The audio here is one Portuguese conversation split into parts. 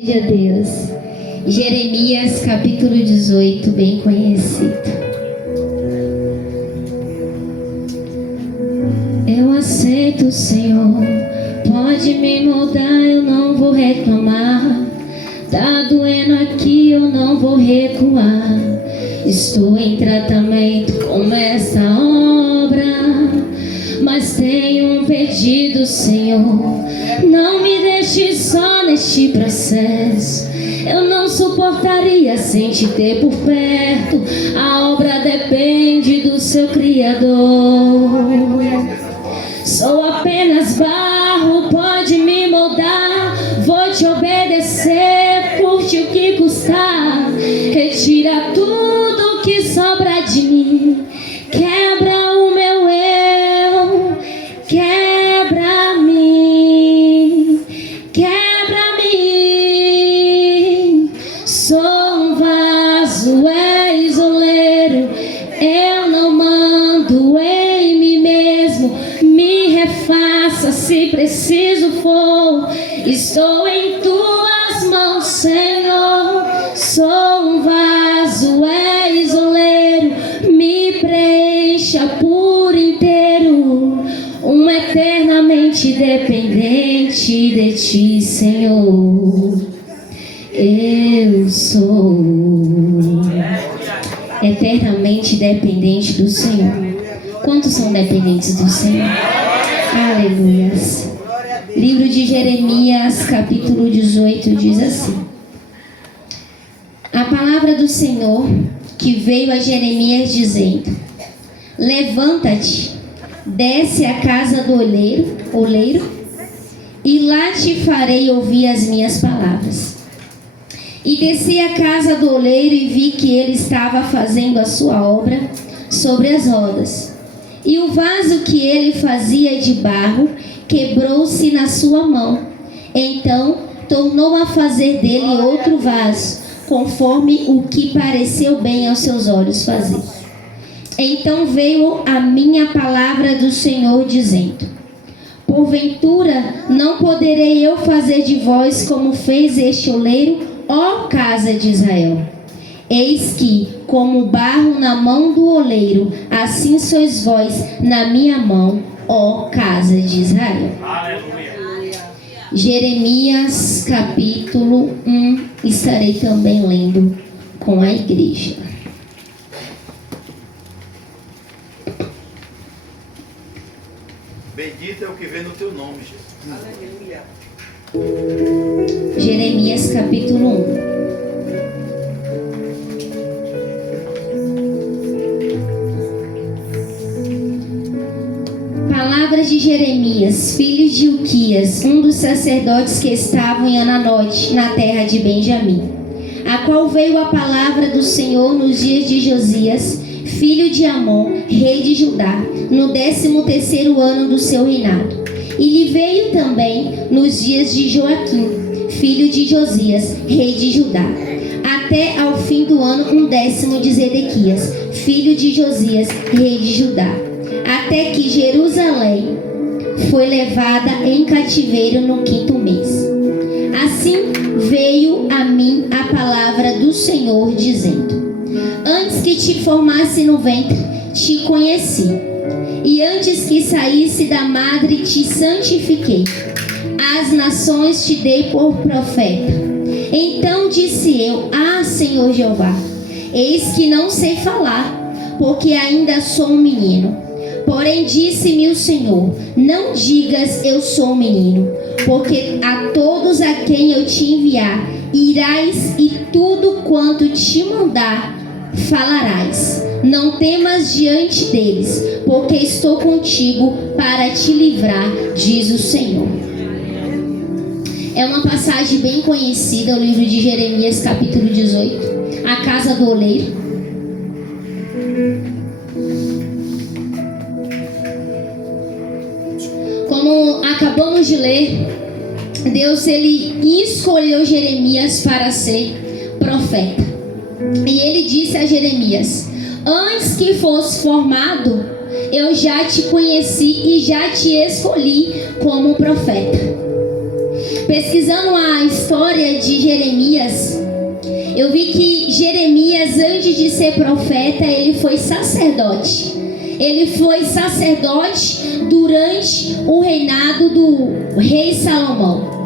De Deus. Jeremias capítulo 18, bem conhecido. Eu aceito, Senhor, pode me moldar, eu não vou reclamar. Tá doendo aqui, eu não vou recuar. Estou em tratamento com essa obra, mas tenho um pedido, Senhor. Não me deixe só neste processo. Eu não suportaria sem te ter por perto. A obra depende do seu Criador. Sou apenas barro, pode me moldar. Vou te obedecer, curte o que custar. Retira tudo que sobra de mim. Quebra o meu eu, quebra-me, quebra-me. Sou um vaso, és oleiro. Eu não mando em mim mesmo. Me refaça se preciso for. Estou em tuas mãos, Senhor. Sou um vaso, és oleiro. Me preencha por inteiro. Um eternamente dependente de ti, Senhor. Eu sou eternamente dependente do Senhor. Quantos são dependentes do Senhor? Aleluias. Livro de Jeremias, capítulo 18, diz assim: a palavra do Senhor que veio a Jeremias dizendo: levanta-te, desce à casa do oleiro, e lá te farei ouvir as minhas palavras. E desci à casa do oleiro e vi que ele estava fazendo a sua obra sobre as rodas. E o vaso que ele fazia de barro quebrou-se na sua mão. Então tornou a fazer dele outro vaso, conforme o que pareceu bem aos seus olhos fazer. Então veio a minha palavra do Senhor dizendo: porventura não poderei eu fazer de vós como fez este oleiro, ó casa de Israel? Eis que, como barro na mão do oleiro, assim sois vós na minha mão, ó casa de Israel. Aleluia. Jeremias capítulo 1, estarei também lendo com a igreja. Bendito é o que vem no teu nome, Jesus. Aleluia. Jeremias capítulo 1. Palavras de Jeremias, filho de Ilquias, um dos sacerdotes que estavam em Ananote, na terra de Benjamim, a qual veio a palavra do Senhor nos dias de Josias, filho de Amon, rei de Judá, no 13º ano do seu reinado. E lhe veio também nos dias de Joaquim, filho de Josias, rei de Judá, até ao fim do ano 10º de Zedequias, filho de Josias, rei de Judá, até que Jerusalém foi levada em cativeiro no 5º mês. Assim veio a mim a palavra do Senhor, dizendo: antes que te formasse no ventre, te conheci, e antes que saísse da madre, te santifiquei. As nações te dei por profeta. Então disse eu: ah, Senhor Jeová, eis que não sei falar, porque ainda sou um menino. Porém disse-me o Senhor: não digas eu sou um menino, porque a todos a quem eu te enviar irás, e tudo quanto te mandar falarás. Não temas diante deles, porque estou contigo para te livrar, diz o Senhor. É uma passagem bem conhecida, o livro de Jeremias capítulo 18, a casa do oleiro. Como acabamos de ler, Deus ele escolheu Jeremias para ser profeta. E ele disse a Jeremias: antes que fosse formado, eu já te conheci e já te escolhi como profeta. Pesquisando a história de Jeremias, eu vi que Jeremias, antes de ser profeta, ele foi sacerdote. Ele foi sacerdote durante o reinado do rei Salomão.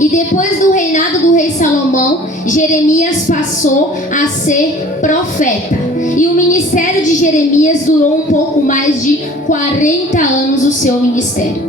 E depois do reinado do rei Salomão, Jeremias passou a ser profeta. E o ministério de Jeremias durou um pouco mais de 40 anos, o seu ministério.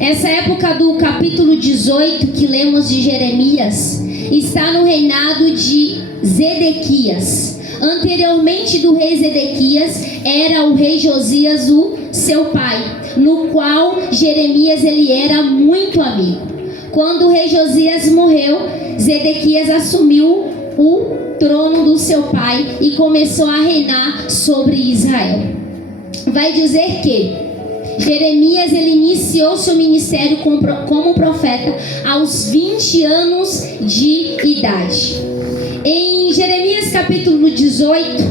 Essa época do capítulo 18 que lemos de Jeremias está no reinado de Zedequias. Anteriormente do rei Zedequias era o rei Josias, o seu pai, no qual Jeremias ele era muito amigo. Quando o rei Josias morreu, Zedequias assumiu o trono do seu pai e começou a reinar sobre Israel. Vai dizer que Jeremias ele iniciou seu ministério como profeta aos 20 anos de idade. Em Jeremias capítulo 18,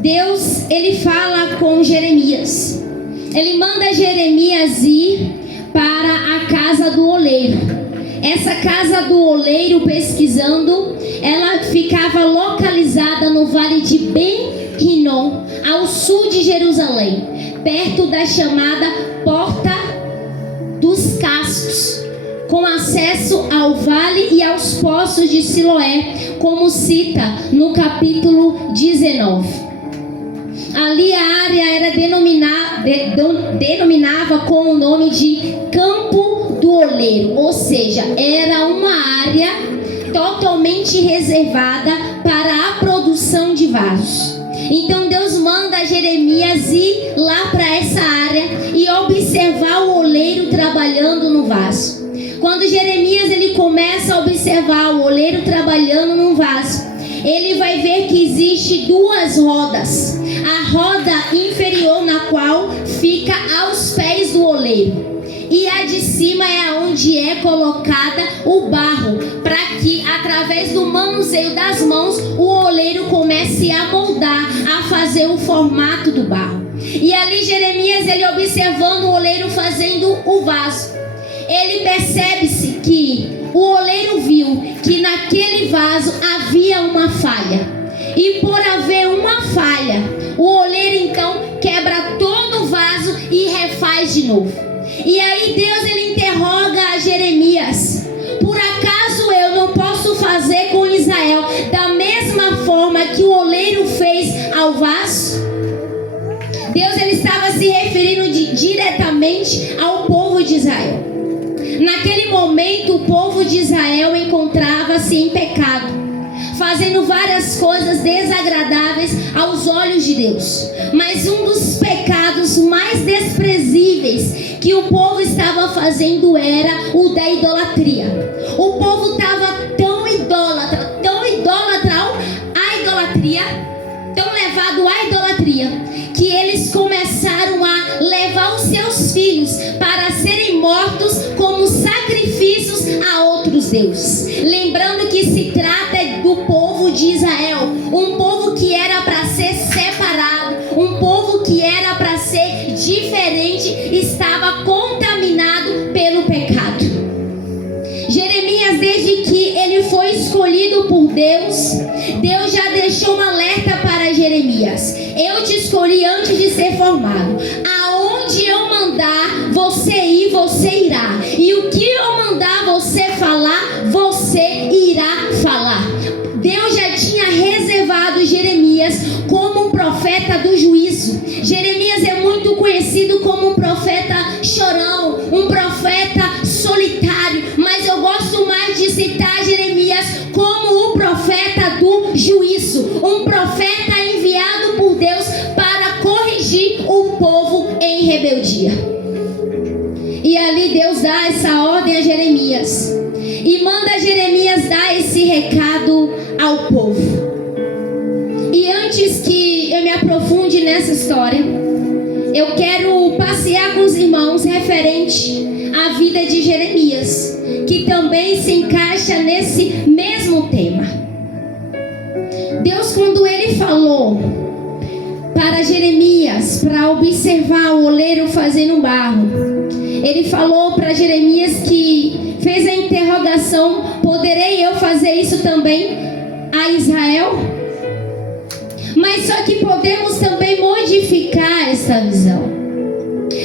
Deus ele fala com Jeremias. Ele manda Jeremias ir para a casa do oleiro. Essa casa do oleiro, pesquisando, ela ficava localizada no vale de Ben-Hinnom, ao sul de Jerusalém, perto da chamada Porta dos Castos, com acesso ao vale e aos poços de Siloé, como cita no capítulo 19. Ali a área era denominava com o nome de Campo do Oleiro, ou seja, era uma área totalmente reservada para a produção de vasos. Então Deus manda Jeremias ir lá para essa área e observar o oleiro trabalhando no vaso. Quando Jeremias ele começa a observar o oleiro trabalhando no vaso, ele vai ver que existe duas rodas. A roda inferior, na qual fica aos pés do oleiro, e a de cima é onde é colocada o barro, para que através do manuseio das mãos o oleiro comece a moldar, a fazer o formato do barro. E ali Jeremias ele observando o oleiro fazendo o vaso, ele percebe-se que o oleiro viu que naquele vaso havia uma falha. E por haver uma falha, o oleiro então quebra todo o vaso e refaz de novo. E aí Deus ele interroga a Jeremias: por acaso eu não posso fazer com Israel da mesma forma que o oleiro fez ao vaso? Deus ele estava se referindo diretamente ao povo de Israel. Naquele momento o povo de Israel encontrava-se em pecado, fazendo várias coisas desagradáveis aos olhos de Deus. Mas um dos pecados mais desprezíveis que o povo estava fazendo era o da idolatria. O povo estava tão idólatra à idolatria, tão levado à idolatria, que eles começaram a levar os seus filhos para serem mortos como sacrifícios a outros deuses. Lembrando que se trata do povo de Israel, um povo que era para ser separado, um povo que era para ser diferente, estava contaminado pelo pecado. Jeremias, desde que ele foi escolhido por Deus, Deus já deixou um alerta para Jeremias: eu te escolhi antes de ser formado. Aonde eu mandar você ir, você irá. E o que eu mandar você falar, você irá falar. Deus já tinha reservado Jeremias como um profeta do juízo. Jeremias é muito conhecido como um profeta chorão, um profeta solitário, mas eu gosto mais de citar Jeremias como o profeta do juízo, um profeta enviado por Deus para corrigir o povo em rebeldia. E ali Deus dá essa ordem a Jeremias e manda Jeremias dar esse recado ao povo. E antes que eu me aprofunde nessa história, eu quero passear com os irmãos referente à vida de Jeremias, que também se encaixa nesse mesmo tema. Deus, quando ele falou para Jeremias para observar o oleiro fazendo barro, ele falou para Jeremias que fez a interrogação: poderei eu fazer isso também a Israel? Mas só que podemos também modificar essa visão.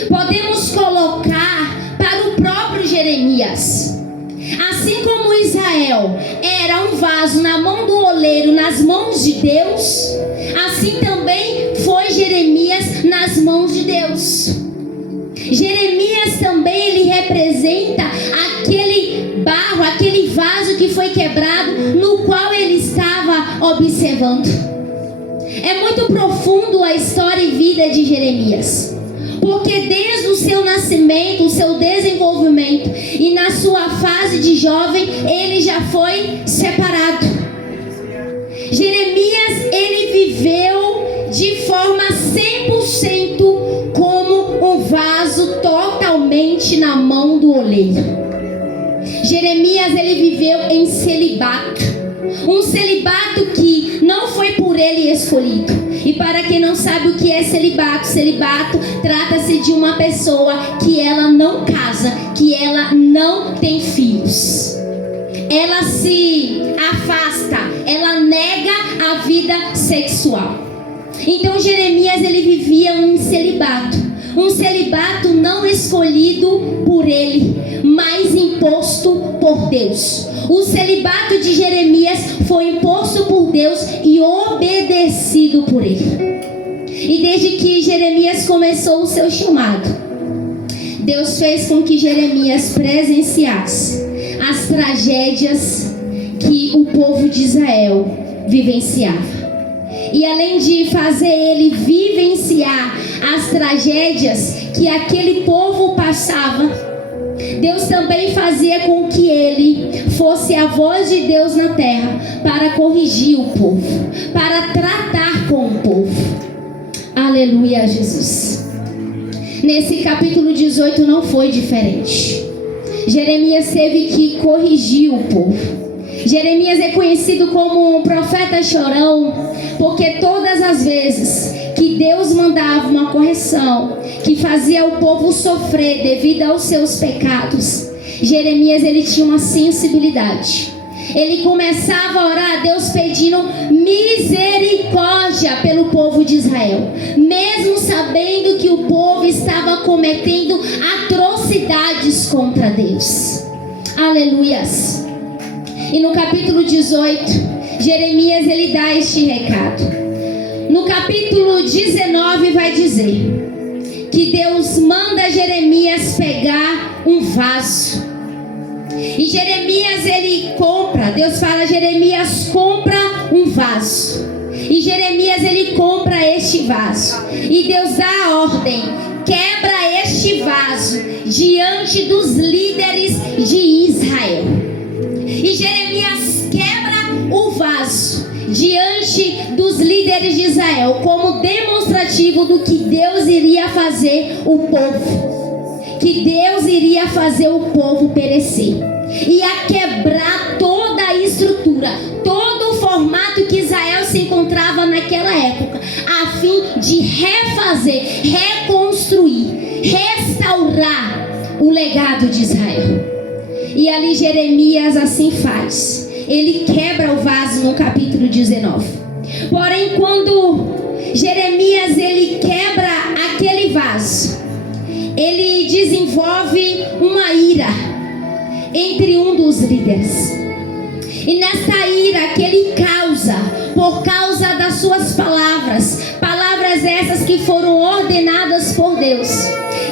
Podemos colocar para o próprio Jeremias. Assim como Israel era um vaso na mão do oleiro, nas mãos de Deus, assim também foi Jeremias nas mãos de Deus. Jeremias também, ele representa aquele barro, aquele vaso que foi quebrado, no qual ele estava observando. É muito profundo a história e vida de Jeremias, porque desde o seu nascimento, o seu desenvolvimento e na sua fase de jovem, ele já foi separado. Jeremias, ele viveu de forma 100% como um vaso totalmente na mão do oleiro. Jeremias, ele viveu em celibato, um celibato que não foi por ele escolhido. E para quem não sabe o que é celibato, celibato trata-se de uma pessoa que ela não casa, que ela não tem filhos. Ela se afasta, ela nega a vida sexual. Então Jeremias, ele vivia um celibato não escolhido por ele, mas imposto por Deus. O celibato de Jeremias foi imposto por Deus e obedecido por ele. E desde que Jeremias começou o seu chamado, Deus fez com que Jeremias presenciasse as tragédias que o povo de Israel vivenciava. E além de fazer ele vivenciar as tragédias que aquele povo passava, Deus também fazia com que ele fosse a voz de Deus na terra para corrigir o povo, para tratar com o povo. Aleluia, Jesus. Nesse capítulo 18 não foi diferente. Jeremias teve que corrigir o povo. Jeremias é conhecido como um profeta chorão, porque todas as vezes que Deus mandava uma correção que fazia o povo sofrer devido aos seus pecados, Jeremias, ele tinha uma sensibilidade. Ele começava a orar a Deus pedindo misericórdia pelo povo de Israel, mesmo sabendo que o povo estava cometendo atrocidades contra Deus. Aleluias. E no capítulo 18, Jeremias, ele dá este recado. No capítulo 19 vai dizer que Deus manda Jeremias pegar um vaso. E Jeremias, ele compra, Deus fala: Jeremias, compra um vaso. E Jeremias, ele compra este vaso. E Deus dá a ordem: quebra este vaso diante dos líderes de Israel. E Jeremias quebra o vaso diante dos líderes de Israel, como demonstrativo do que Deus iria fazer o povo, que Deus iria fazer o povo perecer, ia quebrar toda a estrutura, todo o formato que Israel se encontrava naquela época, a fim de refazer, reconstruir, restaurar o legado de Israel. E ali Jeremias assim faz. Ele quebra o vaso no capítulo 19. Porém, quando Jeremias, ele quebra aquele vaso, ele desenvolve uma ira entre um dos líderes. E nessa ira que ele causa, por causa das suas palavras essas que foram ordenadas por Deus,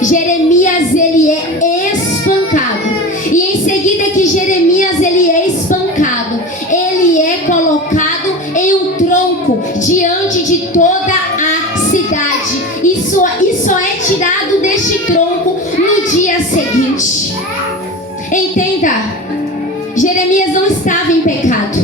Jeremias, ele é espancado. E em seguida que Jeremias, ele é espancado, ele é colocado em um tronco diante de toda a cidade. E só é tirado deste tronco no dia seguinte. Entenda, Jeremias não estava em pecado.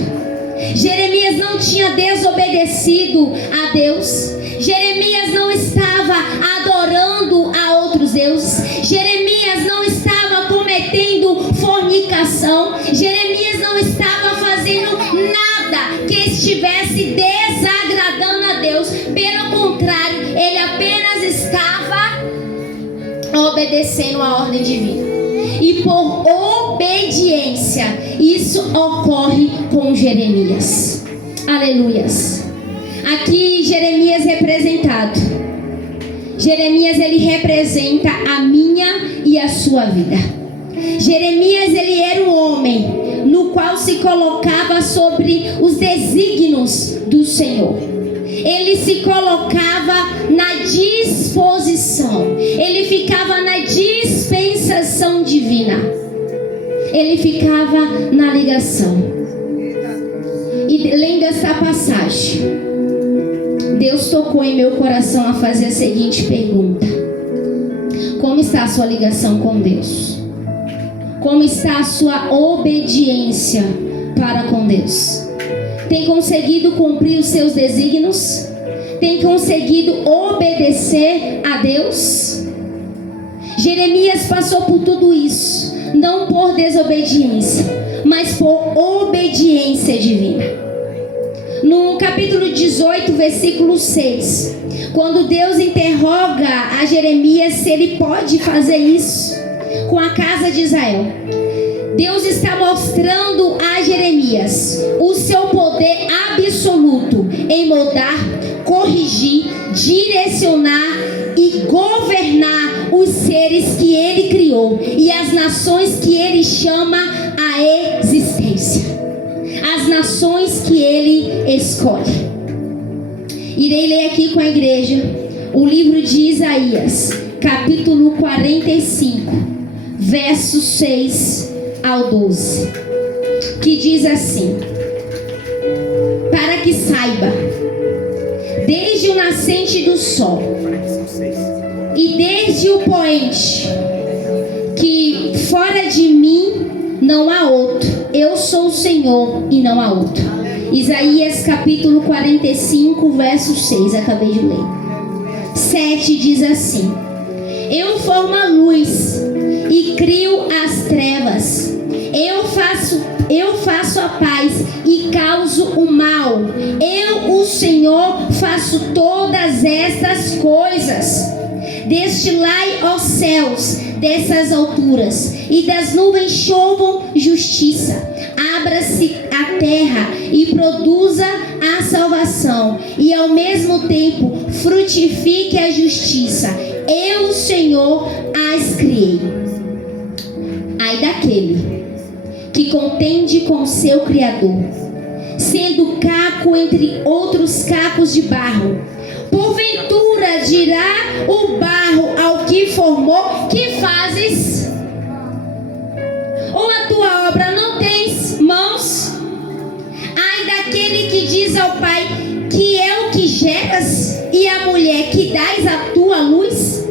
Jeremias não tinha desobedecido a Deus. Jeremias não estava adorando a outros deuses. Jeremias não estava cometendo fornicação. Jeremias não estava fazendo nada que estivesse desagradando a Deus. Pelo contrário, ele apenas estava obedecendo a ordem divina. E por obediência isso ocorre com Jeremias. Aleluias. Aqui Jeremias representado. Jeremias, ele representa a minha e a sua vida. Jeremias, ele era um homem no qual se colocava sobre os desígnios do Senhor. Ele se colocava na disposição. Ele ficava na dispensação divina. Ele ficava na ligação. E lendo essa passagem, Deus tocou em meu coração a fazer a seguinte pergunta: como está a sua ligação com Deus? Como está a sua obediência para com Deus? Tem conseguido cumprir os seus desígnios? Tem conseguido obedecer a Deus? Jeremias passou por tudo isso, não por desobediência, mas por obediência divina. No capítulo 18, versículo 6, quando Deus interroga a Jeremias se ele pode fazer isso com a casa de Israel, Deus está mostrando a Jeremias o seu poder absoluto em moldar, corrigir, direcionar e governar os seres que ele criou e as nações que ele chama à existência, as nações que ele escolhe. Irei ler aqui com a igreja o livro de Isaías, capítulo 45, versos 6 ao 12, que diz assim: para que saiba, desde o nascente do sol e desde o poente, que fora de mim não há outro. Eu sou o Senhor e não há outro. Isaías capítulo 45, verso 6, acabei de ler. 7 diz assim: eu formo a luz e crio as trevas. Eu faço a paz e causo o mal. Eu, o Senhor, faço todas estas coisas. Destilai, ó céus, dessas alturas, e das nuvens chovam justiça. Abra-se a terra e produza a salvação, e ao mesmo tempo frutifique a justiça. Eu, o Senhor, as criei. Ai daquele que contende com seu Criador, sendo caco entre outros cacos de barro. Porventura dirá o barro ao que formou: que fazes? Ou a tua obra não tens mãos? Ai daquele que diz ao pai: que é o que geras, e à mulher: que dás a tua luz?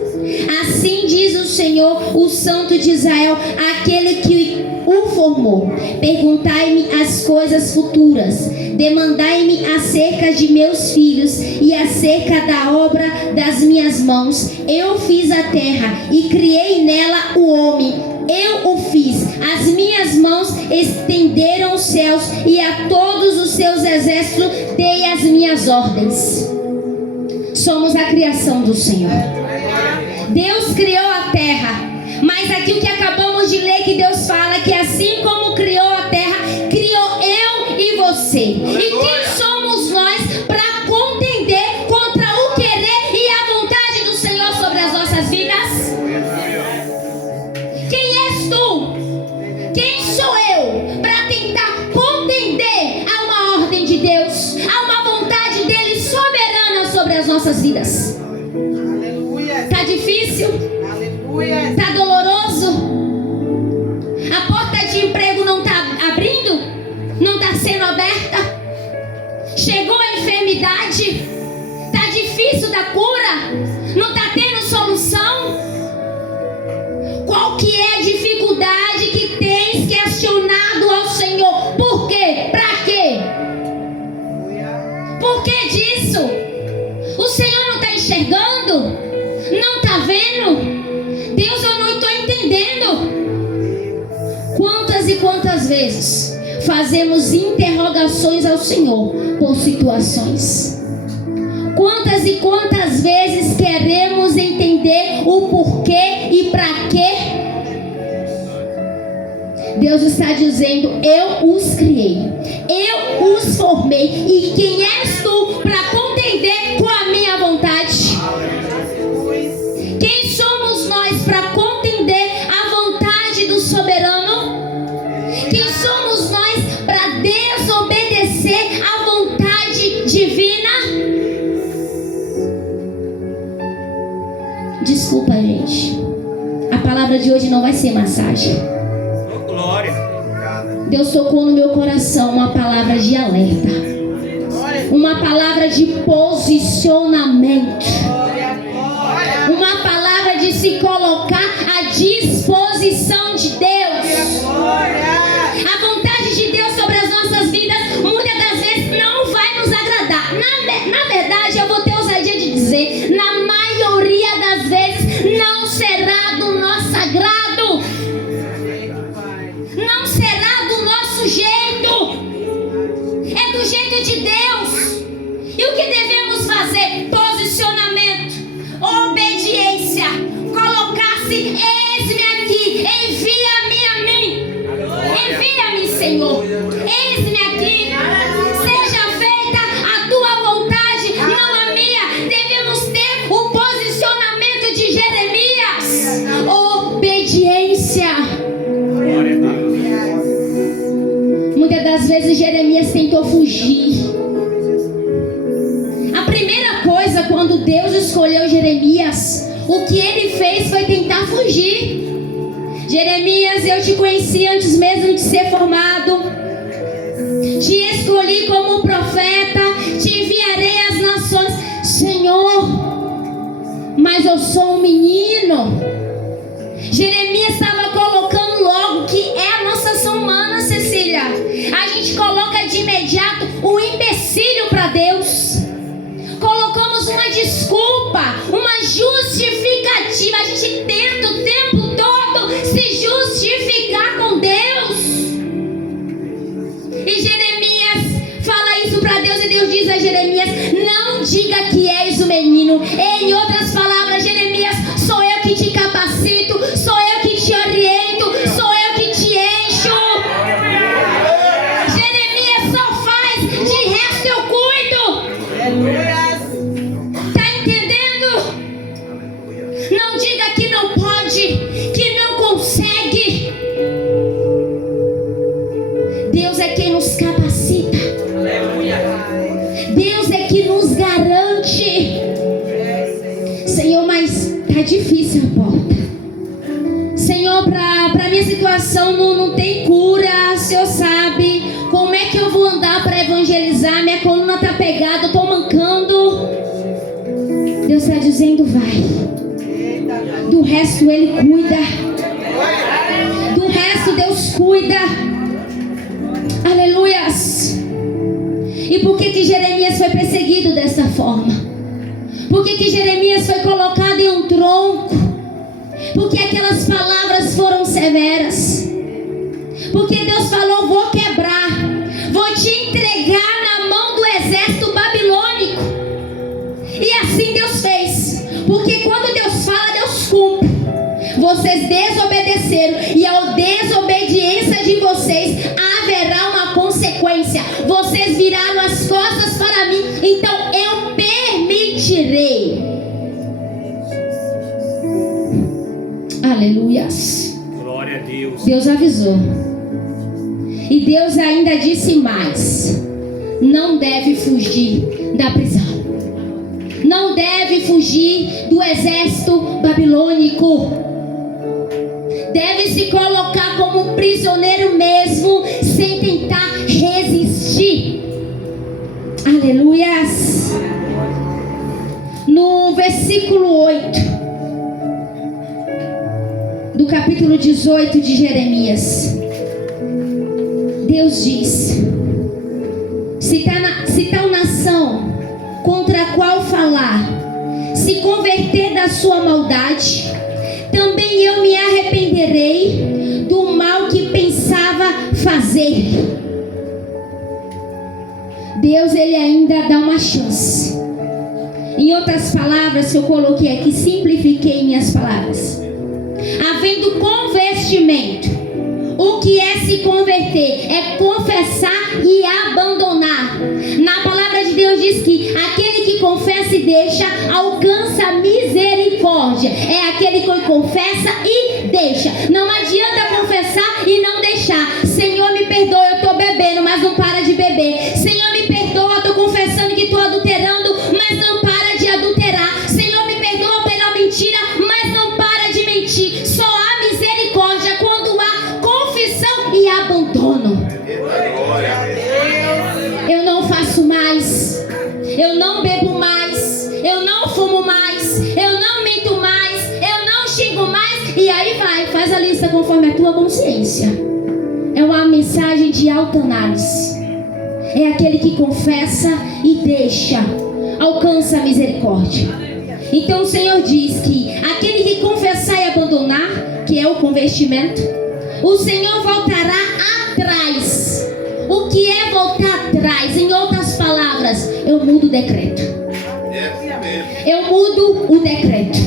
Assim diz o Senhor, o Santo de Israel, aquele que o formou. Perguntai-me as coisas futuras, demandai-me acerca de meus filhos e acerca da obra das minhas mãos. Eu fiz a terra e criei nela o homem. Eu o fiz. As minhas mãos estenderam os céus, e a todos os seus exércitos dei as minhas ordens. Somos a criação do Senhor. Deus criou a terra, mas aqui o que acabamos de ler, que Deus fala que assim como criou a terra, criou eu e você. E quem somos nós para contender contra o querer e a vontade do Senhor sobre as nossas vidas? Quem és tu? Quem sou eu para tentar contender a uma ordem de Deus, a uma vontade dele soberana sobre as nossas vidas? Tá difícil? Tá doloroso? A porta de emprego não tá abrindo? Não tá sendo aberta? Chegou a enfermidade? Tá difícil da cura? Não tá tendo solução? Qual que é a dificuldade que tens questionado ao Senhor? Por quê? Pra quê? Por que disso? O Senhor não tá enxergando? Não tá vendo? Deus, eu não estou entendendo. Quantas e quantas vezes fazemos interrogações ao Senhor por situações? Quantas e quantas vezes queremos entender o porquê e para quê? Deus está dizendo: eu os criei, eu os formei, e quem és tu para contender com a minha vontade? Quem somos nós para contender a vontade do soberano? Quem somos nós para desobedecer a vontade divina? Desculpa, gente, a palavra de hoje não vai ser massagem. Glória. Deus tocou no meu coração uma palavra de alerta, uma palavra de posicionamento, uma palavra de se colocar à disposição de Deus. A vontade de Deus sobre as nossas vidas muitas das vezes não vai nos agradar. Na verdade, eu vou ter ousadia de dizer, na maioria das vezes não será do nosso agrado, não será do nosso jeito, é do jeito de Deus. E o que devemos fazer? Posicionamento, obediência, colocar-se: eis-me aqui, envia-me a mim, envia-me, Senhor, eis-me aqui, seja feita a tua vontade, não a minha. Devemos ter o posicionamento de Jeremias, obediência. Muitas das vezes Jeremias tentou fugir. A primeira coisa, quando Deus escolheu Jeremias, o que ele fez foi tentar fugir. Jeremias, eu te conheci antes mesmo de ser formado, te escolhi como profeta, te enviarei às nações. Senhor, mas eu sou um menino. Jeremias estava colocando logo que é a nossa ação humana, Cecília. A gente coloca de imediato o empecilho para Deus. Colocamos uma desculpa, uma justificativa. A gente tenta o tempo todo se justificar com Deus. E Jeremias fala isso para Deus, e Deus diz a Jeremias: não diga que és o menino. Em outras palavras, Jeremias, sou eu que te capacito, sou eu que te oriento, sou eu que te encho. Jeremias só faz, de resto eu cuido. Tá entendendo? Não diga que não pode, que não consegue. Deus é quem nos capacita. Deus é que nos garante. Senhor, mas tá difícil a porta. Senhor, pra minha situação não tem cura. O Senhor sabe. Como é que eu vou andar para evangelizar? Minha coluna tá pegada, eu tô mancando. Deus está dizendo: vai. Do resto Ele cuida. Do resto Deus cuida. Aleluias. E por que Jeremias foi perseguido dessa forma? Por que Jeremias foi colocado em um tronco? Porque aquelas palavras foram severas. Porque Deus falou: vou quebrar, vou te entregar na mão do exército babilônico. E assim Deus fez. Porque quando Deus fala, Deus cumpre. Vocês desobedeceram, e a desobediência de vocês haverá uma consequência. Vocês viraram as costas para mim, então eu permitirei. Aleluias. Glória a Deus. Deus avisou. E Deus ainda disse mais: não deve fugir da prisão, não deve fugir do exército babilônico. Deve se colocar como prisioneiro mesmo, sem tentar resistir. Aleluias. No versículo 8 do capítulo 18 de Jeremias, Deus diz: se tal nação contra a qual falar se converter da sua maldade, também eu me arrependerei do mal que pensava fazer. Deus, Ele ainda dá uma chance. Em outras palavras, que eu coloquei aqui, simplifiquei minhas palavras: havendo convertimento, o O que é se converter? É confessar e abandonar. Na palavra de Deus diz que aquele que confessa e deixa alcança misericórdia. É aquele que confessa e deixa. Não adianta confessar e não deixar. Senhor, me perdoa, eu estou bebendo, mas não para de beber. Senhor, me perdoa, eu estou confessando que estou adulterando, mas não para de adulterar. Senhor, me perdoa pela mentira, mas não para de mentir. Só há misericórdia quando há confissão e abandono. Eu não faço mais, eu não bebo mais, eu não fumo mais, eu não minto mais, eu não xingo mais. E aí vai, faz a lista conforme a tua consciência. É uma mensagem de autoanálise. É aquele que confessa e deixa, alcança a misericórdia. Então o Senhor diz que aquele que confessar e abandonar, que é o convertimento, o Senhor voltará atrás. O que é voltar atrás? Em outras palavras, eu mudo o decreto. Eu mudo o decreto.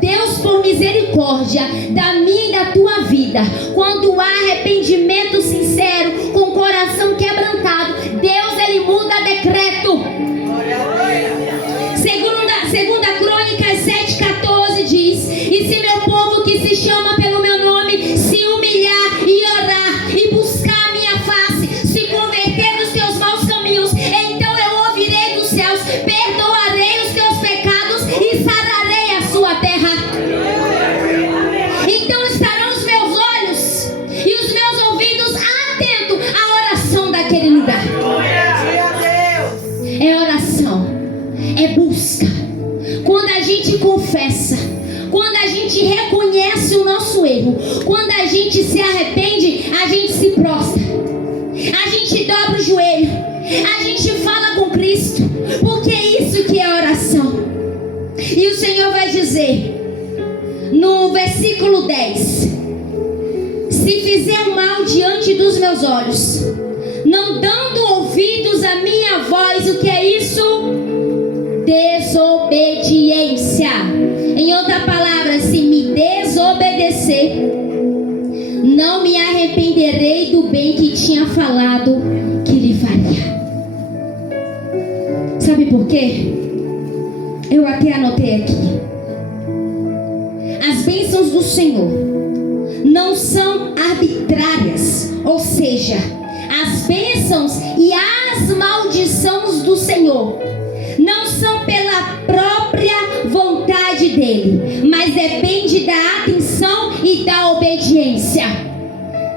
Deus, por misericórdia da minha e da tua vida, quando há arrependimento sincero, com o coração quebrantado, Deus, Ele muda decreto. Segunda Crônicas 7,14 diz: e se meu povo que se chama pelo meu nome se humilhar e orar e buscar a minha face, se converter dos seus maus caminhos, então eu ouvirei dos céus, perdoarei os teus pecados e sararei a sua terra. Então estarão os meus olhos e os meus ouvidos atentos à oração daquele lugar. É oração, é busca. Quando a gente confessa, quando a gente reconhece o nosso erro, quando a gente se arrepende, a gente se prostra, a gente dobra o joelho, a gente fala com Cristo, porque é isso que é oração. E o Senhor vai dizer no versículo 10: se fizer o mal diante dos meus olhos, não dando ouvidos à minha voz, o que é isso? Desobediência. Em outra palavra, se me desobedecer, não me arrependerei do bem que tinha falado que lhe faria. Sabe por quê? Eu até anotei aqui. As bênçãos do Senhor não são arbitrárias, ou seja, as bênçãos e as maldições do Senhor não são pela própria vontade dele, mas depende da atenção e da obediência.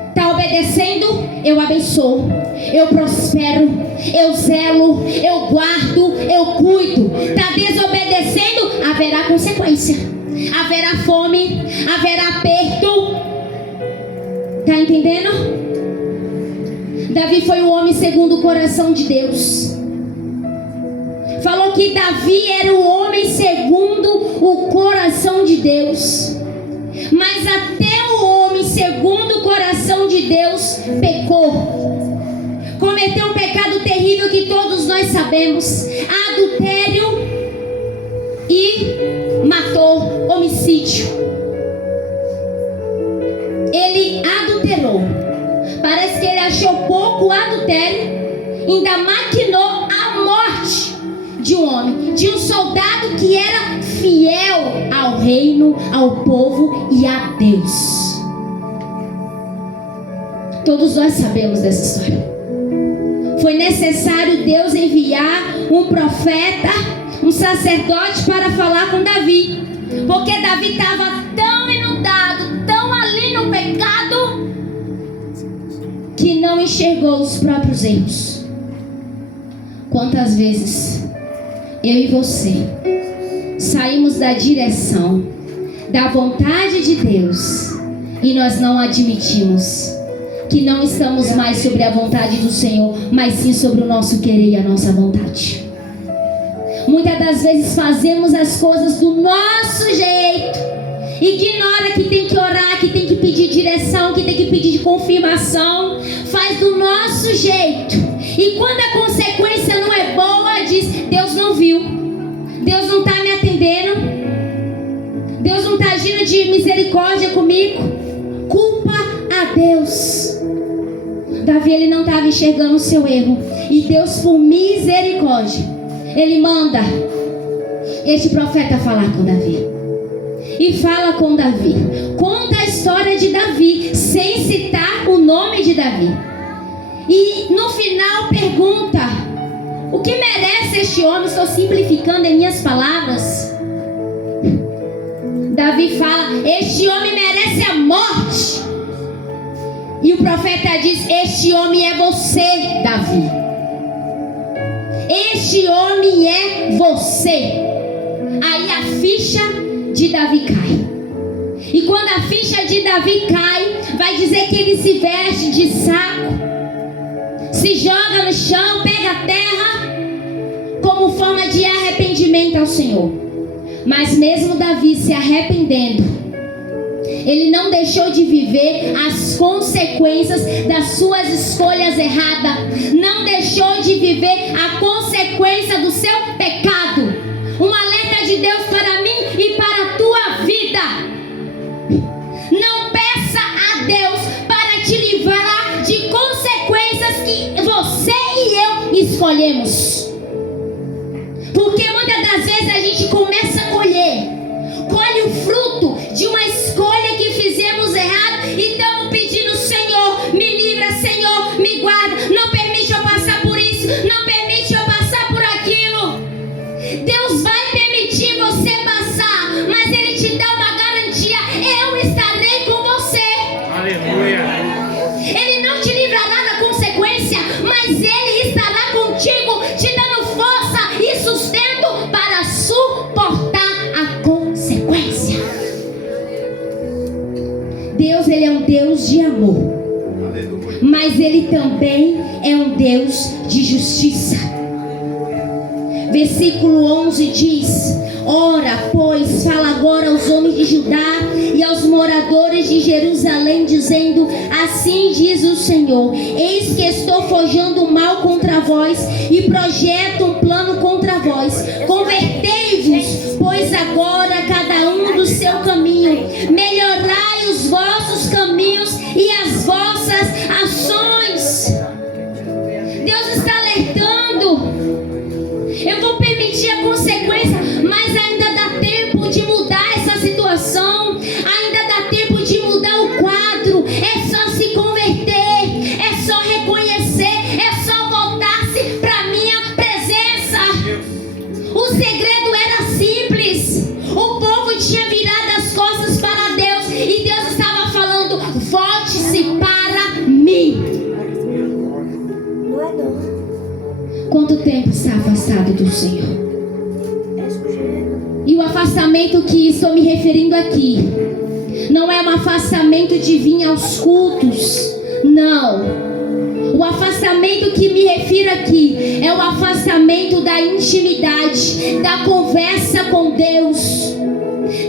Está obedecendo? Eu abençoo, eu prospero, eu zelo, eu guardo, eu cuido. Está desobedecendo? Haverá consequência, haverá fome, haverá aperto. Está entendendo? Davi foi o homem segundo o coração de Deus. Falou que Davi era o homem segundo o coração de Deus. Mas até o homem segundo o coração de Deus pecou. Cometeu um pecado terrível que todos nós sabemos: adultério e matou, homicídio. Ele adulterou. Parece que ele achou pouco o adultério, ainda maquinou a morte de um homem, de um soldado que era fiel ao reino, ao povo e a Deus. Todos nós sabemos dessa história. Foi necessário Deus enviar um profeta, um sacerdote para falar com Davi, porque Davi estava tão inundado, tão ali no pecado, que não enxergou os próprios erros. Quantas vezes eu e você saímos da direção, da vontade de Deus, e nós não admitimos que não estamos mais sobre a vontade do Senhor, mas sim sobre o nosso querer e a nossa vontade. Muitas das vezes fazemos as coisas do nosso jeito, ignora que tem que orar, que tem que pedir direção, que tem que pedir confirmação, faz do nosso jeito. E quando a consequência não é boa, diz: Deus não viu, Deus não está me atendendo, Deus não está agindo de misericórdia comigo. Culpa a Deus. Davi, ele não estava enxergando o seu erro. E Deus, por misericórdia, ele manda este profeta falar com Davi. E fala com Davi. Conta a história de Davi, sem citar o nome de Davi. E no final pergunta: o que merece este homem? Estou simplificando em minhas palavras. Davi fala: este homem merece a morte. E o profeta diz: este homem é você, Davi. Este homem é você. Aí a ficha de Davi cai. E quando a ficha de Davi cai, vai dizer que ele se veste de saco, se joga no chão, pega a terra, como forma de arrependimento ao Senhor. Mas mesmo Davi se arrependendo, ele não deixou de viver as consequências das suas escolhas erradas. Não deixou de viver a consequência do seu pecado. Um alerta de Deus para mim e para a tua vida. Não peça a Deus para te livrar de consequências que você e eu escolhemos. Porque muitas das vezes a gente começa a colhe o fruto de uma escolha que fizemos errado e estamos pedindo: Senhor, me livra, Senhor, me guarda, não permite eu passar por isso, não permite eu passar por aquilo. Deus vai permitir você passar, mas Ele te dá uma garantia: eu estarei com você. Aleluia. Ele não te livrará da consequência, mas Ele estará contigo, te dando força e sustento para suportar a consequência. Deus, Ele é um Deus de amor, mas Ele também é um Deus de justiça. Versículo 11 diz: ora, pois, fala agora aos homens de Judá e aos moradores de Jerusalém, dizendo: assim diz o Senhor, eis que estou forjando o mal contra vós e projeto um plano contra vós. Convertei-vos, pois agora cada um do seu caminho, melhorai os vossos caminhos e as vossas ações. Deus está alertando: eu vou permitir a consequência, mas ainda dá tempo de mudar essa situação. Ainda dá tempo de mudar o quadro. É só se converter, é só reconhecer, é só voltar-se para a minha presença. O segredo era simples. O povo tinha virado as costas para Deus e Deus estava falando: volte-se para mim. Quanto tempo está afastado do Senhor? E o afastamento que estou me referindo aqui não é um afastamento de vir aos cultos, não. O afastamento que me refiro aqui é o afastamento da intimidade, da conversa com Deus.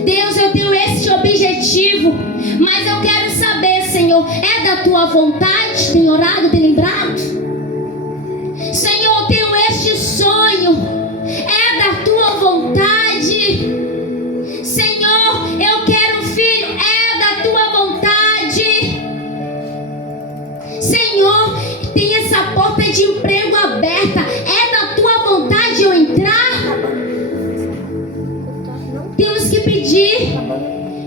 Deus, eu tenho este objetivo, mas eu quero saber, Senhor, é da tua vontade? Tem orado, tem lembrado? Senhor, eu tenho este sonho, é da tua vontade? Senhor, eu quero um filho, é da tua vontade? Senhor, tem essa porta de emprego aberta, é da tua vontade eu entrar? Temos que pedir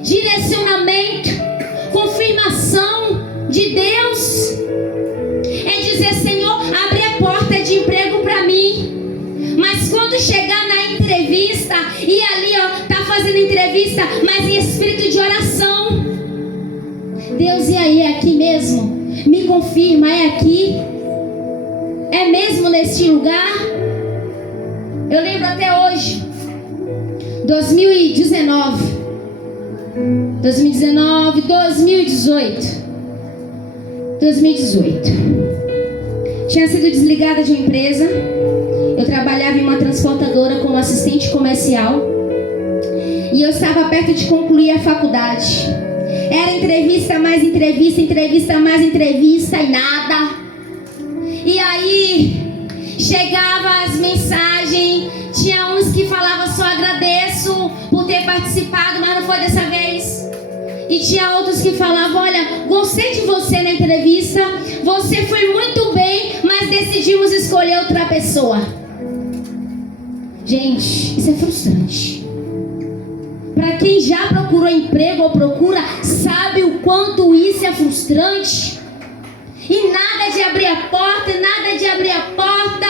direcionamento, confirmação de Deus. É dizer: Senhor, abre a porta de emprego para mim. Mas quando chegar na entrevista, e ali tá fazendo entrevista, mas em espírito de oração, Deus, e aí, é aqui mesmo? Me confirma, é aqui? É mesmo neste lugar? Eu lembro até hoje, 2018. Tinha sido desligada de uma empresa. Eu trabalhava em uma transportadora como assistente comercial. E eu estava perto de concluir a faculdade. Era entrevista, mais entrevista, entrevista, mais entrevista e nada. E aí chegava as mensagens. Tinha uns que falavam: só agradeço por ter participado, mas não foi dessa vez. E tinha outros que falavam: olha, gostei de você na entrevista, você foi muito bem, mas decidimos escolher outra pessoa. Gente, isso é frustrante. Para quem já procurou emprego ou procura, sabe o quanto isso é frustrante. E nada de abrir a porta, nada de abrir a porta.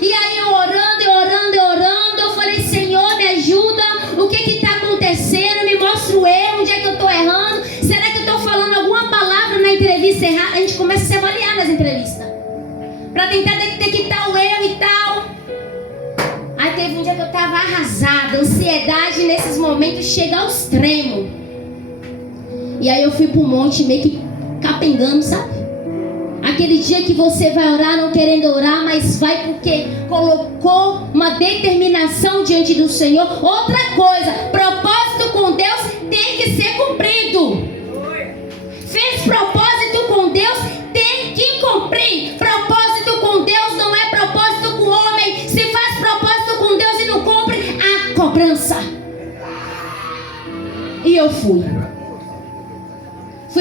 E aí eu orando, eu falei: Senhor, me ajuda, o que está acontecendo? Me mostra o erro, onde é que eu estou errando? Será que eu estou falando alguma palavra na entrevista errada? A gente começa a se avaliar nas entrevistas, para tentar detectar o erro e tal. Aí teve um dia que eu estava arrasada, ansiedade nesses momentos chega ao extremo. E aí eu fui pro monte meio que capengando, sabe? Aquele dia que você vai orar não querendo orar, mas vai porque colocou uma determinação diante do Senhor. Outra coisa, propósito com Deus tem que ser cumprido. Fez propósito com Deus, tem que cumprir. Propósito com Deus não é propósito com o homem. Se faz propósito com Deus e não cumpre, há cobrança. E eu fui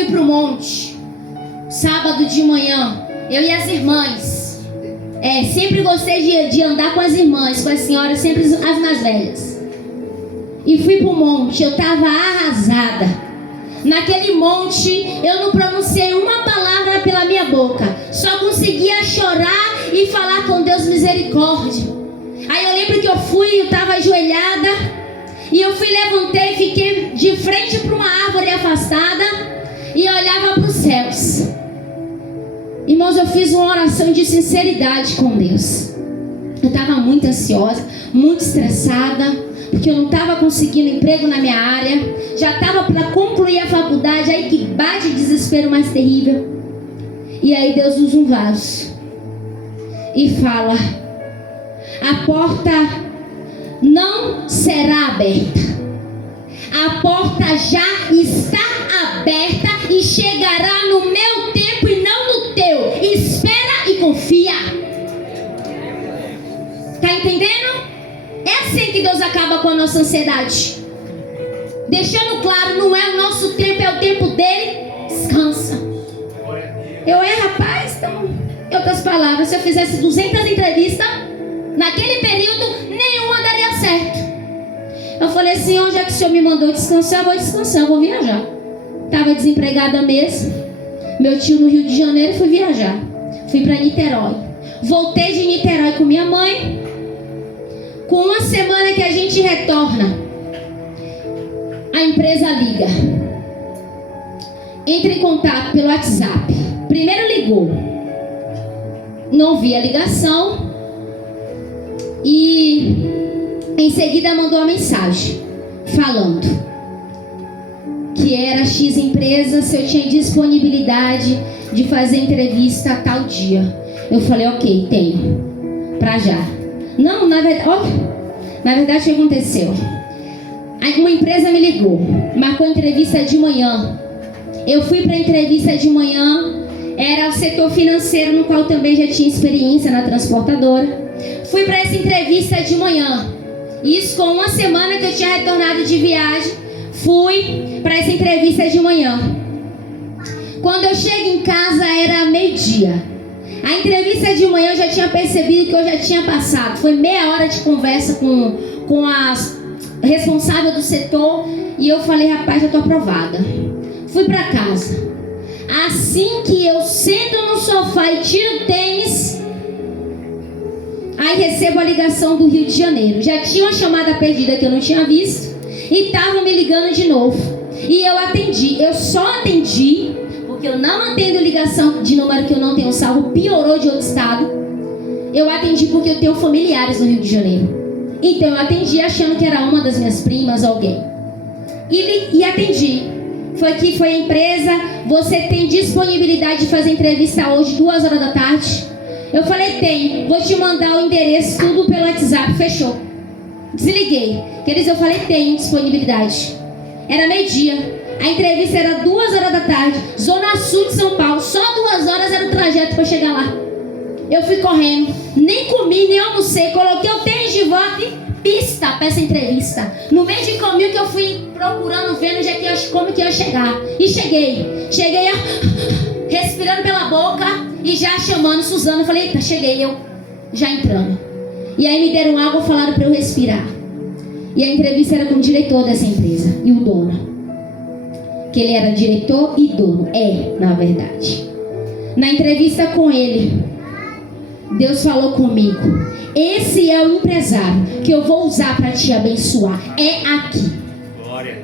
pro monte. Sábado de manhã, eu e as irmãs. Sempre gostei de andar com as irmãs, com as senhoras, sempre as mais velhas. E fui pro monte, eu estava arrasada. Naquele monte, eu não pronunciei uma palavra pela minha boca. Só conseguia chorar e falar com Deus: misericórdia. Aí eu lembro que eu estava ajoelhada. E eu levantei, fiquei de frente para uma árvore afastada. E olhava para os céus. Irmãos, eu fiz uma oração de sinceridade com Deus. Eu estava muito ansiosa, muito estressada, porque eu não estava conseguindo emprego na minha área. Já estava para concluir a faculdade. Aí que bate o desespero mais terrível. E aí Deus usa um vaso e fala: a porta não será aberta. A porta já está aberta e chegará no meu tempo e não no teu. Espera e confia. Tá entendendo? É assim que Deus acaba com a nossa ansiedade, deixando claro: não é o nosso tempo, é o tempo dele. Descansa. Rapaz, então, em outras palavras, se eu fizesse 200 entrevistas naquele período, nenhuma daria certo. Eu falei: Senhor, já que o Senhor me mandou descansar, eu vou descansar, eu vou viajar. Estava desempregada mesmo. Meu tio no Rio de Janeiro, fui viajar. Fui para Niterói. Voltei de Niterói com minha mãe. Com uma semana que a gente retorna, a empresa liga. Entra em contato pelo WhatsApp. Primeiro ligou. Não vi a ligação. E em seguida mandou uma mensagem falando que era X empresa, se eu tinha disponibilidade de fazer entrevista a tal dia. Eu falei: ok, tenho, pra já. Não, na verdade o que aconteceu? Uma empresa me ligou, marcou entrevista de manhã. Eu fui pra entrevista de manhã. Era o setor financeiro, no qual também já tinha experiência na transportadora. Fui para essa entrevista de manhã. Isso com uma semana que eu tinha retornado de viagem. Fui para essa entrevista de manhã. Quando eu chego em casa era meio-dia. A entrevista de manhã eu já tinha percebido que eu já tinha passado. Foi meia hora de conversa com a responsável do setor. E eu falei: rapaz, já estou aprovada. Fui para casa. Assim que eu sento no sofá e tiro o tênis, aí recebo a ligação do Rio de Janeiro. Já tinha uma chamada perdida que eu não tinha visto e estavam me ligando de novo. E eu atendi. Eu só atendi porque eu não atendo ligação de número que eu não tenho salvo. Piorou de outro estado. Eu atendi porque eu tenho familiares no Rio de Janeiro. Então eu atendi achando que era uma das minhas primas, alguém. E atendi. Foi a empresa: você tem disponibilidade de fazer entrevista hoje, 2 horas da tarde? Eu falei: tem, vou te mandar o endereço, tudo pelo WhatsApp. Fechou. Desliguei. Eu falei: tenho disponibilidade. Era meio-dia. A entrevista era 2 horas da tarde, Zona Sul de São Paulo. Só 2 horas era o trajeto para chegar lá. Eu fui correndo, nem comi, nem almocei. Coloquei o tênis de volta e pista para essa entrevista. No meio de caminho que eu fui procurando, vendo onde é que como que eu ia chegar. E cheguei. Cheguei respirando pela boca e já chamando Suzana. Eu falei, eita, cheguei, eu já entrando. E aí me deram água e falaram para eu respirar. E a entrevista era com o diretor dessa empresa e o dono. Que ele era diretor e dono. Na verdade. Na entrevista com ele, Deus falou comigo: esse é o empresário que eu vou usar para te abençoar. É aqui. Glória.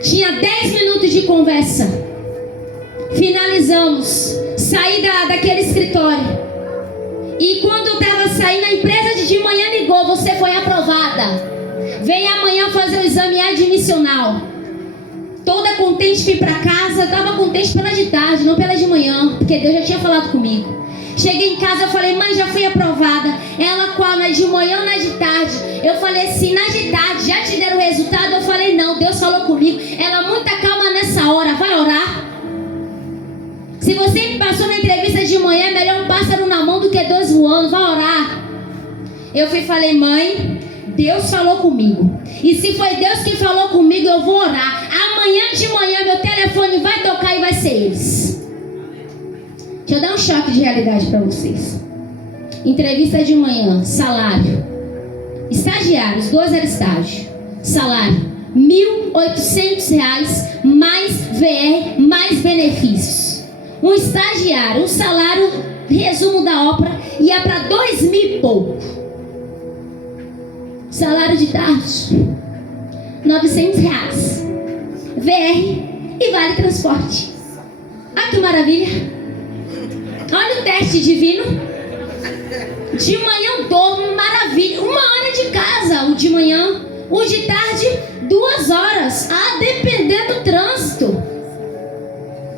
Tinha 10 minutos de conversa. Finalizamos. Saí daquele escritório. E quando eu estava saindo, a empresa de manhã ligou: você foi aprovada. Vem amanhã fazer o exame admissional. Toda contente, fui para casa. Estava contente pela de tarde, não pela de manhã, porque Deus já tinha falado comigo. Cheguei em casa, eu falei: mãe, já fui aprovada. Ela, qual? Na de manhã ou na de tarde? Eu falei assim: na de tarde. Já te deram o resultado? Eu falei: não, Deus falou comigo. Ela, muita calma nessa hora, vai orar. Se você passou na entrevista de manhã, é melhor um pássaro na mão do que 2 voando, vai orar. Eu fui e falei: mãe, Deus falou comigo. E se foi Deus que falou comigo, eu vou orar. Amanhã de manhã meu telefone vai tocar e vai ser eles. Deixa eu dar um choque de realidade para vocês. Entrevista de manhã, salário. Estagiários, 2 era estágio. Salário, R$1.800, mais VR, mais benefícios. Um estagiário, um salário, resumo da obra, ia para 2.000 e pouco. Salário de tarde, R$900. VR e vale transporte. Ah, que maravilha. Olha o teste divino. De manhã eu dou, maravilha. 1 hora de casa, o de manhã. O de tarde, 2 horas. Ah, dependendo do trânsito.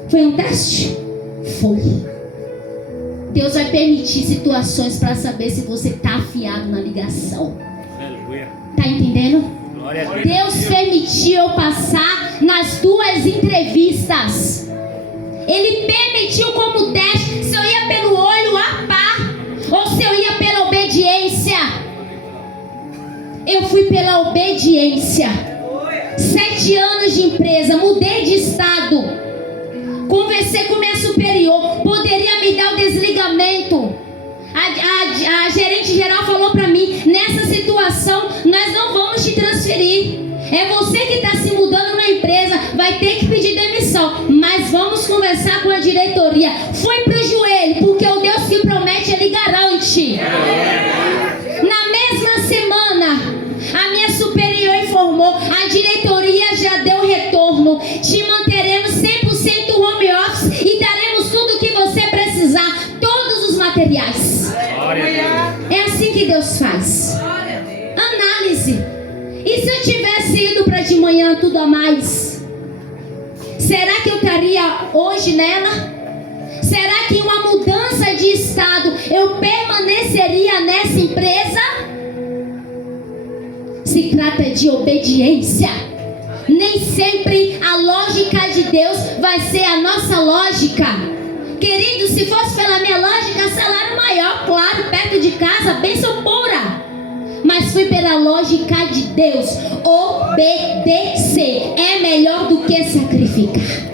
Foi um teste? Foi. Deus vai permitir situações para saber se você está afiado na ligação. Aleluia. Tá entendendo? Glória a Deus. Deus permitiu eu passar nas 2 entrevistas. Ele permitiu como teste se eu ia pelo olho a par ou se eu ia pela obediência. Eu fui pela obediência. 7 anos de empresa, mudei de estado. Conversei com minha superior, poderia me dar o desligamento. A gerente geral falou para mim: nessa situação nós não vamos te transferir. É você que está se mudando na empresa, vai ter que pedir demissão, mas vamos conversar com a diretoria. Foi pro joelho, porque o Deus que promete, Ele garante. Na mesma semana, a minha superior informou: a diretoria já deu retorno, te manteremos 100% home office e daremos tudo o que você precisar, todos os materiais. É assim que Deus faz. Análise. E se eu tivesse ido para de manhã tudo a mais? Será que eu estaria hoje nela? Será que em uma mudança de estado eu permaneceria nessa empresa? Se trata de obediência. Nem sempre a lógica de Deus vai ser a nossa lógica. Querido, se fosse pela minha lógica, salário maior, claro, perto de casa, bênção pura. Mas fui pela lógica de Deus. Obedecer é melhor do que sacrificar.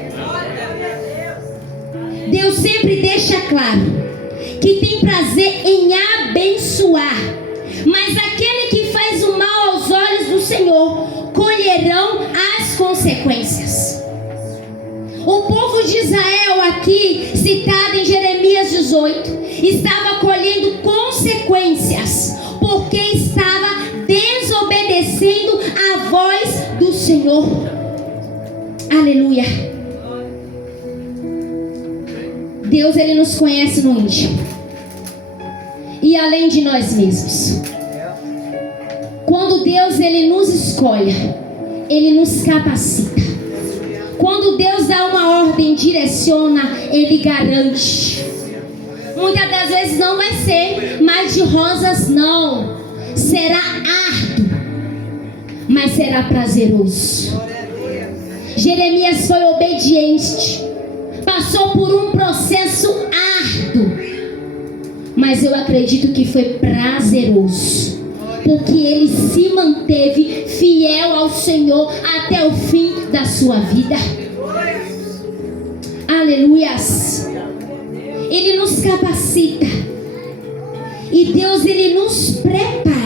Deus sempre deixa claro que tem prazer em abençoar, mas aquele que faz o mal aos olhos do Senhor colherão as consequências. O povo de Israel, aqui citado em Jeremias 18, estava colhendo consequências porque estava desobedecendo a voz do Senhor. Aleluia. Deus, Ele nos conhece no íntimo e além de nós mesmos. Quando Deus, Ele nos escolhe, Ele nos capacita. Quando Deus dá uma ordem, direciona, Ele garante. Muitas das vezes não vai ser mar de rosas, não. Será árduo, mas será prazeroso. Jeremias foi obediente, passou por um processo árduo, mas eu acredito que foi prazeroso. porque ele se manteve fiel ao Senhor até o fim da sua vida. Aleluias. Ele nos capacita. E Deus, ele nos prepara.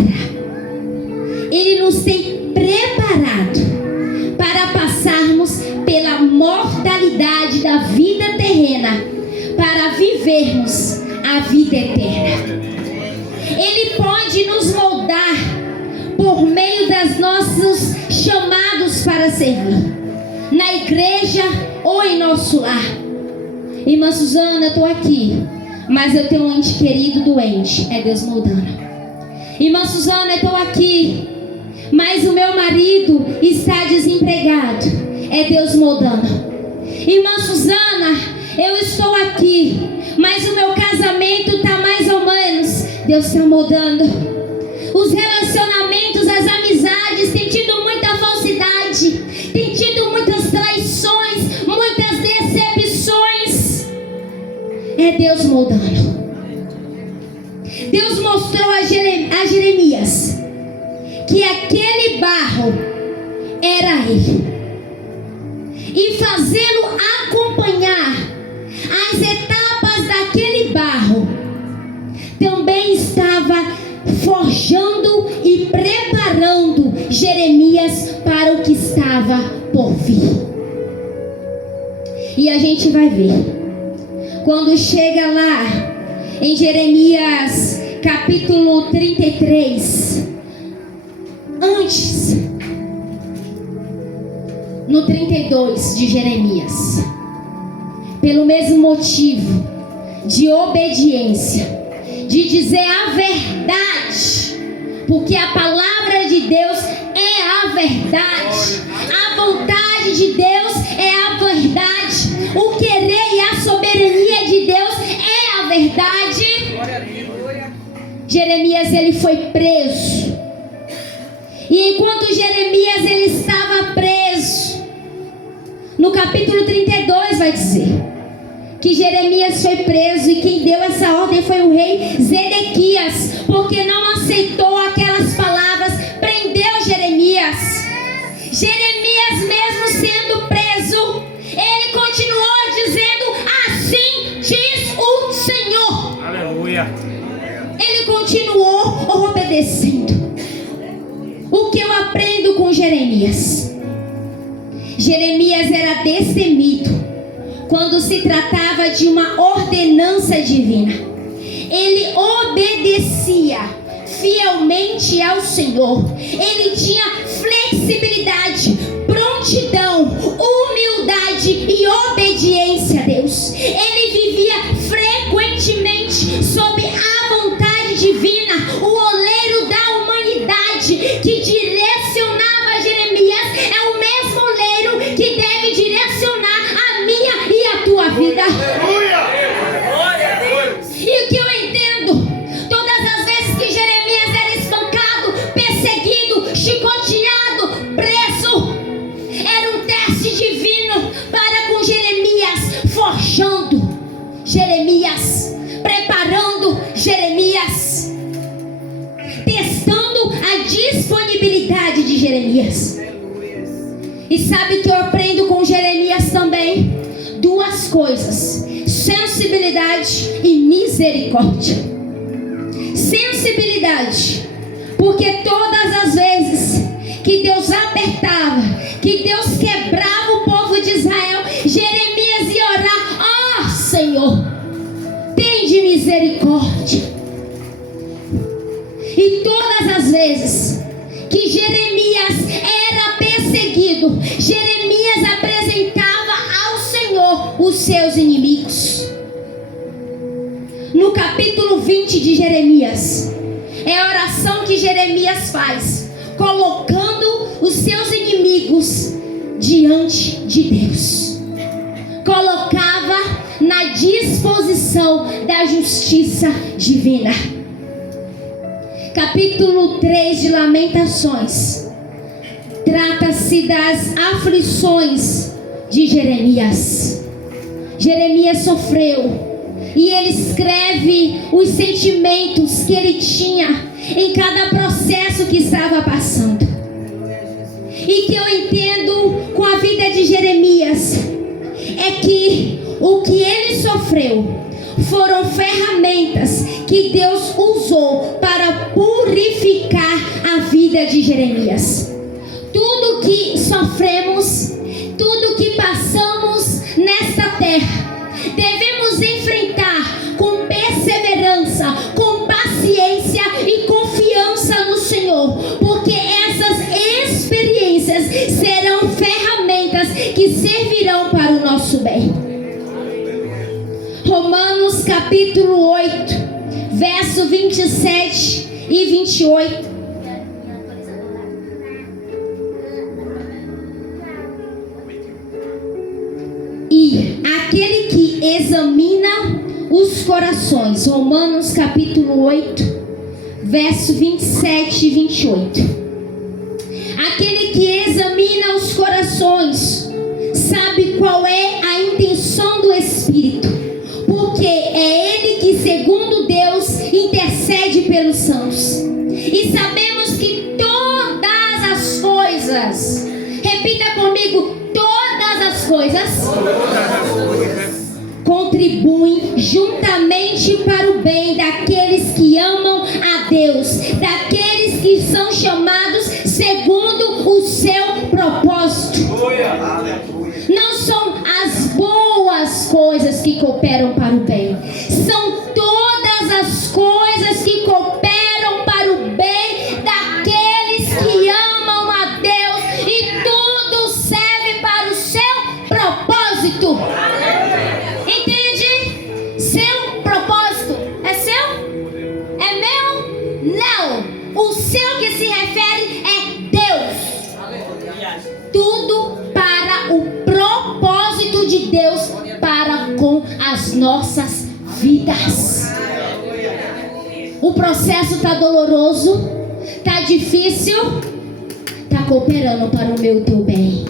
Ele nos tem preparado para passarmos pela mortalidade da vida terrena, para vivermos a vida eterna. Ele pode nos moldar por meio das nossos chamados para servir, na igreja ou em nosso lar. Irmã Suzana, eu estou aqui, mas eu tenho um ente querido doente. É Deus moldando. Irmã Suzana, eu estou aqui, mas o meu marido está desempregado. É Deus moldando. Irmã Suzana, eu estou aqui, mas o meu casamento está mais ou menos. Deus está moldando. Os relacionamentos, as amizades têm tido muita falsidade, têm tido muitas traições, muitas decepções. É Deus moldando. Deus mostrou a Jeremias que aquele barro era ele, e fazê-lo acompanhar as etapas daquele barro, também estava forjando e preparando Jeremias para o que estava por vir. E a gente vai ver, quando chega lá em Jeremias capítulo 33, antes, no 32 de Jeremias, pelo mesmo motivo de obediência, de dizer a verdade, porque a palavra de Deus é a verdade, a vontade de Deus é a verdade, o querer e a soberania de Deus é a verdade. Jeremias, ele foi preso, e enquanto Jeremias ele estava preso, no capítulo 32 vai dizer que Jeremias foi preso, e quem deu essa ordem foi o rei Zedequias, porque não aceitou aquelas palavras, prendeu Jeremias. Jeremias, mesmo sendo preso, ele continuou dizendo: assim diz o Senhor. Aleluia. Ele continuou obedecendo. O que eu aprendo com Jeremias? Jeremias era destemido quando se tratava de uma ordenança divina. Ele obedecia fielmente ao Senhor. Ele tinha flexibilidade, prontidão, humildade e obediência a Deus. Ele vivia frequentemente sob a vontade divina, o oleiro da humanidade que direcionava Jeremias é o mesmo oleiro que deve direcionar a minha e a tua vida. E o que eu entendo, todas as vezes que Jeremias era espancado, perseguido, chicoteado, preso, era um teste divino para com Jeremias, forjando Jeremias, preparando Jeremias, testando a disponibilidade de Jeremias. E sabe o que eu aprendo com Jeremias também? Duas coisas: sensibilidade e misericórdia. Sensibilidade, porque todas as vezes que Deus apertava, que Deus quebrava o povo de Israel, Jeremias ia orar: ó Senhor, tende misericórdia. E todas as vezes que Jeremias era perseguido, Jeremias apresentava ao Senhor os seus inimigos. No capítulo 20 de Jeremias, é a oração que Jeremias faz, colocando os seus inimigos diante de Deus. Colocava na disposição da justiça divina. Capítulo 3 de Lamentações trata-se das aflições de Jeremias. Jeremias sofreu E ele escreve os sentimentos que ele tinha em cada processo que estava passando. E que eu entendo com a vida de Jeremias é que o que ele sofreu foram ferramentas que Deus usou para purificar a vida de Jeremias. Tudo que sofremos, tudo que passamos nesta terra, devemos enfrentar com perseverança, com paciência e confiança no Senhor, porque essas experiências serão ferramentas que servirão para o nosso bem. Romanos capítulo 8, verso 27 e 28. E aquele que examina os corações, Romanos capítulo 8, verso 27 e 28. Aquele que examina os corações sabe qual é a intenção do Espírito, porque é Ele que, segundo Deus, intercede pelos santos. E sabemos que todas as coisas, repita comigo, todas as coisas contribuem juntamente para o bem daqueles que amam a Deus, daqueles que são chamados segundo o seu propósito. Não são as boas coisas que cooperam para o bem, são todas as coisas que cooperam para o bem daqueles que amam a Deus, e tudo serve para o seu propósito. Entende? Seu propósito é seu? É meu? Não. O seu que se refere é Deus. Tudo para o propósito de Deus para com as nossas vidas. O processo está doloroso, está difícil, está cooperando para o meu e teu bem.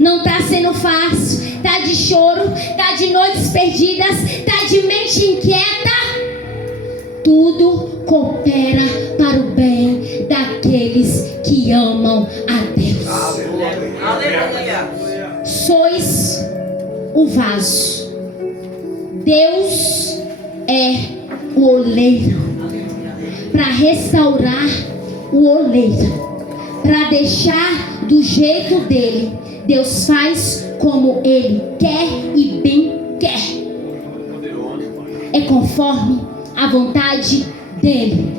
Não está sendo fácil, está de choro, está de noites perdidas, está de mente inquieta. Tudo coopera para o bem daqueles que amam a Deus. Aleluia. Sois o vaso, Deus é o oleiro, para restaurar o oleiro, para deixar do jeito dele. Deus faz como ele quer e bem quer, é conforme a vontade dele.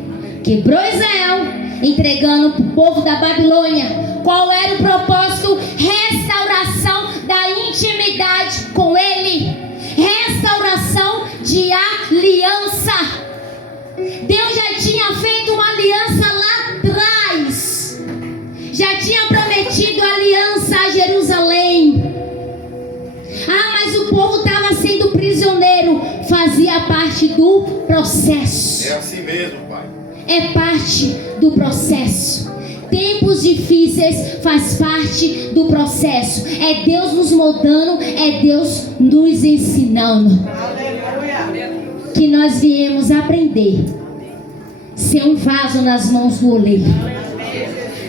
Quebrou Israel, entregando para o povo da Babilônia. Qual era o propósito? Restauração da intimidade com ele, restauração de aliança. Deus já tinha feito uma aliança lá atrás, já tinha prometido aliança a Jerusalém. Mas o povo estava sendo prisioneiro, fazia parte do processo. É assim mesmo, Pai. É parte do processo. Tempos difíceis faz parte do processo. É Deus nos moldando, é Deus nos ensinando. Que nós viemos aprender ser um vaso nas mãos do oleiro.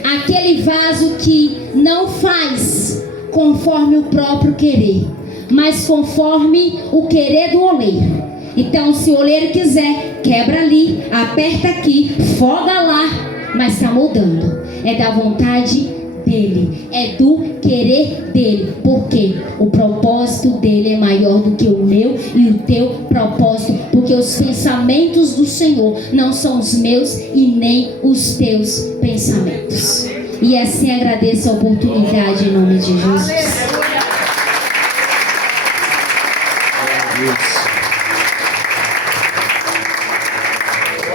Aquele vaso que não faz conforme o próprio querer, mas conforme o querer do oleiro. Então, se o oleiro quiser, quebra ali, aperta aqui, foga lá, mas está moldando. É da vontade dele, é do querer dele, porque o propósito dele é maior do que o meu e o teu propósito, porque os pensamentos do Senhor não são os meus e nem os teus pensamentos. E assim agradeço a oportunidade em nome de Jesus.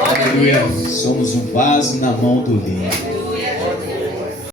Aleluia. Somos um vaso na mão do oleiro.